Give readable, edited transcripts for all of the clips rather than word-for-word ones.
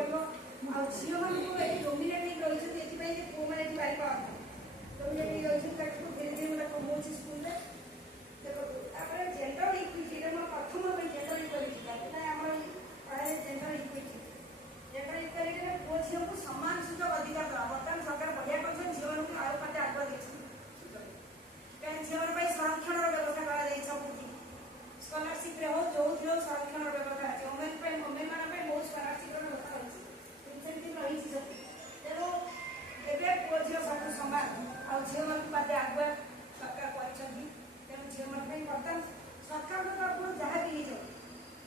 पड़ो आ झील मान डोमिनेट रही पुओ मैंने बाहर पाता डोमिनेट रही धीरे धीरे मैं कमाऊँ स्कूल में देखो जेंडर इक्विटी प्रथम जेंडर इक्वालिटी ना आम पढ़ाई जेंडर इक्विटी जेंडर इक्वालिटी पुओ झील को सामान सुजोग अधिकार दवा बर्तमान सरकार बढ़िया कर झील मानक आउ पाटे आगे दे झील संरक्षण व्यवस्था कर सबुठी स्कॉलरशिप हो जो जो संरक्षण व्यवस्था है वोमेन वोमेन मान बहुत स्कॉलरशिप व्यवस्था रही इंसेंटिव रही तेणु एवं पुओ झील सब समान आ झील मान बाटे आगे सरकार कर तेणु झील मान बर्तमान सरकार तरफ जहाँ भी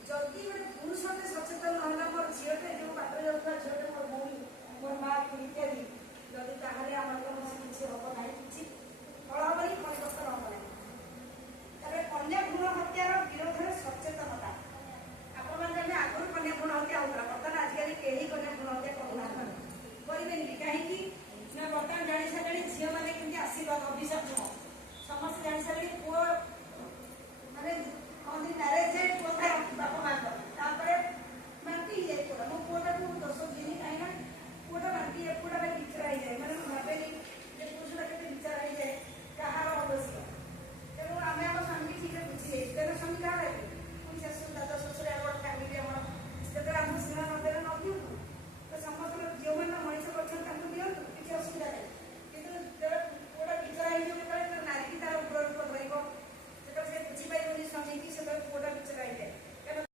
जदि गोटे पुरुष सचेतन नाला मोर झीलटे जो बाटर जाऊा झीलटे मोर भूमि मोर माँ इत्यादि जदि ताहले आम किसी हम ना कि फल हेनी परिवर्तन हम ना कन्या भ्रूण हत्यार विरोध में सचेतनता आपण मैंने आगुरी कन्या भ्रूण हत्या होता बर्तमान आजिकल कहीं कन्या भ्रूण हत्या करूना करेंगे कहीं बर्तमान जानी सारे झील मैंने केमती आशीर्वाद अभिशाप नुह समस्त जानी सारे पुओ माने कहते मैरेज पुओ था बापा माँ